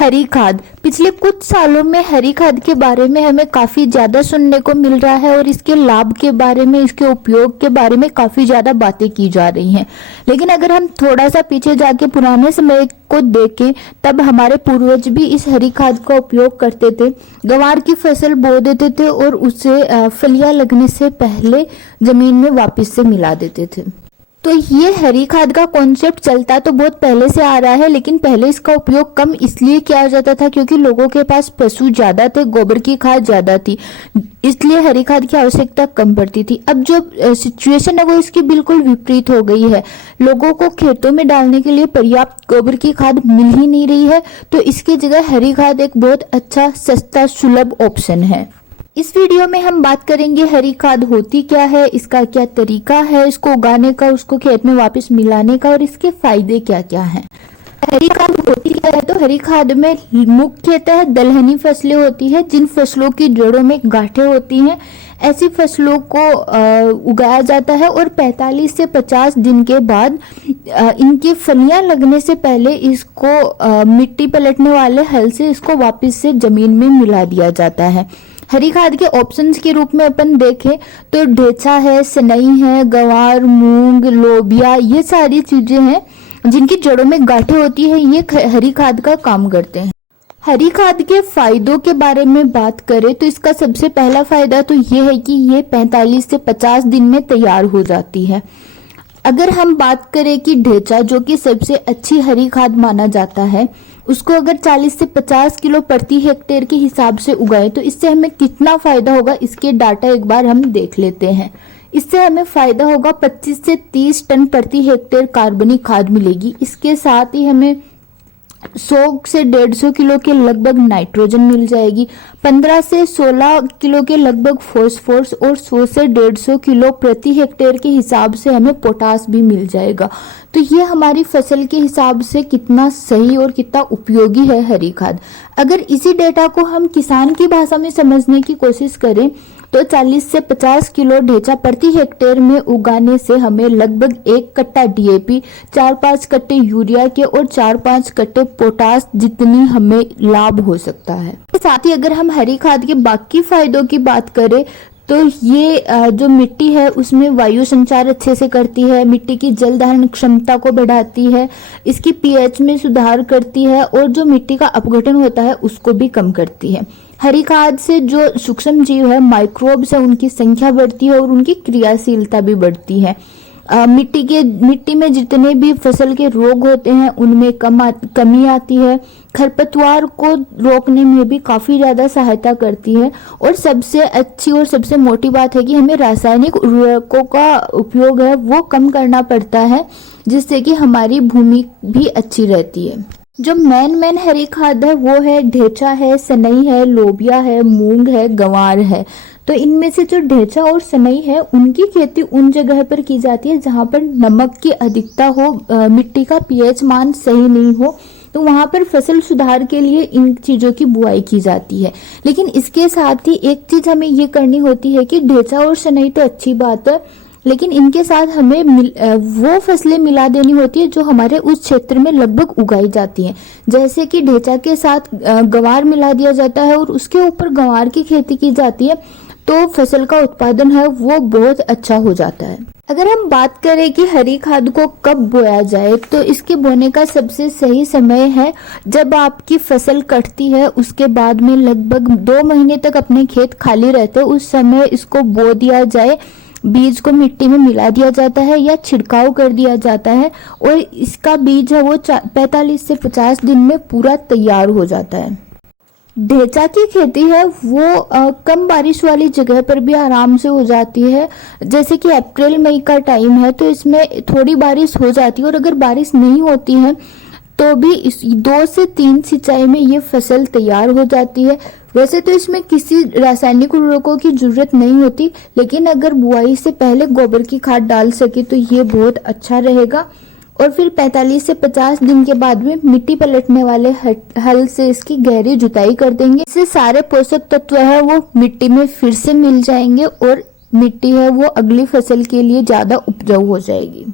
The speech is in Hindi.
हरी खाद। पिछले कुछ सालों में हरी खाद के बारे में हमें काफी ज्यादा सुनने को मिल रहा है और इसके लाभ के बारे में, इसके उपयोग के बारे में काफी ज्यादा बातें की जा रही हैं। लेकिन अगर हम थोड़ा सा पीछे जाके पुराने समय को देखें, तब हमारे पूर्वज भी इस हरी खाद का उपयोग करते थे। ग्वार की फसल बो देते थे और उसे फलियां लगने से पहले जमीन में वापस से मिला देते थे। तो ये हरी खाद का कॉन्सेप्ट चलता तो बहुत पहले से आ रहा है, लेकिन पहले इसका उपयोग कम इसलिए किया जाता था क्योंकि लोगों के पास पशु ज्यादा थे, गोबर की खाद ज्यादा थी, इसलिए हरी खाद की आवश्यकता कम पड़ती थी। अब जो सिचुएशन है वो इसकी बिल्कुल विपरीत हो गई है। लोगों को खेतों में डालने के लिए पर्याप्त गोबर की खाद मिल ही नहीं रही है, तो इसकी जगह हरी खाद एक बहुत अच्छा, सस्ता, सुलभ ऑप्शन है। इस वीडियो में हम बात करेंगे हरी खाद होती क्या है, इसका क्या तरीका है इसको उगाने का, उसको खेत में वापस मिलाने का, और इसके फायदे क्या क्या हैं। हरी खाद होती क्या है? तो हरी खाद में मुख्यतः दलहनी फसलें होती है, जिन फसलों की जड़ों में गांठें होती हैं। ऐसी फसलों को उगाया जाता है और 45 से 50 दिन के बाद इनकी फलियां लगने से पहले इसको मिट्टी पलटने वाले हल से इसको वापस से जमीन में मिला दिया जाता है। हरी खाद के ऑप्शंस के रूप में अपन देखें तो ढेंचा है, सनई है, गवार, मूंग, लोबिया, ये सारी चीजें हैं जिनकी जड़ों में गांठें होती है, ये हरी खाद का काम करते हैं। हरी खाद के फायदों के बारे में बात करें तो इसका सबसे पहला फायदा तो ये है कि ये 45 से 50 दिन में तैयार हो जाती है। अगर हम बात करें कि ढेंचा, जो कि सबसे अच्छी हरी खाद माना जाता है, उसको अगर 40 से 50 किलो प्रति हेक्टेयर के हिसाब से उगाए तो इससे हमें कितना फायदा होगा, इसके डाटा एक बार हम देख लेते हैं। इससे हमें फायदा होगा 25 से 30 टन प्रति हेक्टेयर कार्बनिक खाद मिलेगी। इसके साथ ही हमें 100 से 150 किलो के लगभग नाइट्रोजन मिल जाएगी, 15 से 16 किलो के लगभग फॉस्फोरस और 100 से 150 किलो प्रति हेक्टेयर के हिसाब से हमें पोटास भी मिल जाएगा। तो ये हमारी फसल के हिसाब से कितना सही और कितना उपयोगी है हरी खाद। अगर इसी डेटा को हम किसान की भाषा में समझने की कोशिश करें तो 40 से 50 किलो ढेंचा प्रति हेक्टेयर में उगाने से हमें लगभग 1 कट्टा डीएपी, 4-5 कट्टे यूरिया के और 4-5 कट्टे पोटास जितनी हमें लाभ हो सकता है। साथ ही अगर हम हरी खाद के बाकी फायदों की बात करें तो ये जो मिट्टी है उसमें वायु संचार अच्छे से करती है, मिट्टी की जल धारण क्षमता को बढ़ाती है, इसकी पीएच में सुधार करती है और जो मिट्टी का अपघटन होता है उसको भी कम करती है। हरी खाद से जो सूक्ष्म जीव है, माइक्रोब्स है, उनकी संख्या बढ़ती है और उनकी क्रियाशीलता भी बढ़ती है। मिट्टी में जितने भी फसल के रोग होते हैं उनमें कमी आती है, खरपतवार को रोकने में भी काफी ज्यादा सहायता करती है और सबसे अच्छी और सबसे मोटी बात है कि हमें रासायनिक उर्वरकों का उपयोग है वो कम करना पड़ता है, जिससे कि हमारी भूमि भी अच्छी रहती है। जो मेन हरी खाद है वो है ढेंचा है, सनई है, लोबिया है, मूंग है, गंवार है। तो इनमें से जो ढेंचा और सनई है उनकी खेती उन जगह पर की जाती है जहां पर नमक की अधिकता हो, मिट्टी का पीएच मान सही नहीं हो, तो वहां पर फसल सुधार के लिए इन चीजों की बुआई की जाती है। लेकिन इसके साथ ही एक चीज हमें ये करनी होती है कि ढेंचा और सनई तो अच्छी बात है, लेकिन इनके साथ हमें वो फसलें मिला देनी होती है जो हमारे उस क्षेत्र में लगभग उगाई जाती हैं। जैसे कि ढेंचा के साथ गंवार मिला दिया जाता है और उसके ऊपर गंवार की खेती की जाती है, तो फसल का उत्पादन है वो बहुत अच्छा हो जाता है। अगर हम बात करें कि हरी खाद को कब बोया जाए तो इसके बोने का सबसे सही समय है जब आपकी फसल कटती है, उसके बाद में लगभग 2 महीने तक अपने खेत खाली रहते हैं, उस समय इसको बो दिया जाए। बीज को मिट्टी में मिला दिया जाता है या छिड़काव कर दिया जाता है और इसका बीज है वो 45 से 50 दिन में पूरा तैयार हो जाता है। ढेंचा की खेती है वो कम बारिश वाली जगह पर भी आराम से हो जाती है। जैसे कि अप्रैल मई का टाइम है तो इसमें थोड़ी बारिश हो जाती है और अगर बारिश नहीं होती है तो भी 2 से 3 सिंचाई में ये फसल तैयार हो जाती है। वैसे तो इसमें किसी रासायनिक उर्वरकों की जरूरत नहीं होती, लेकिन अगर बुआई से पहले गोबर की खाद डाल सके तो ये बहुत अच्छा रहेगा। और फिर 45 से 50 दिन के बाद में मिट्टी पलटने वाले हल से इसकी गहरी जुताई कर देंगे। इससे सारे पोषक तत्व है वो मिट्टी में फिर से मिल जाएंगे और मिट्टी है वो अगली फसल के लिए ज्यादा उपजाऊ हो जाएगी।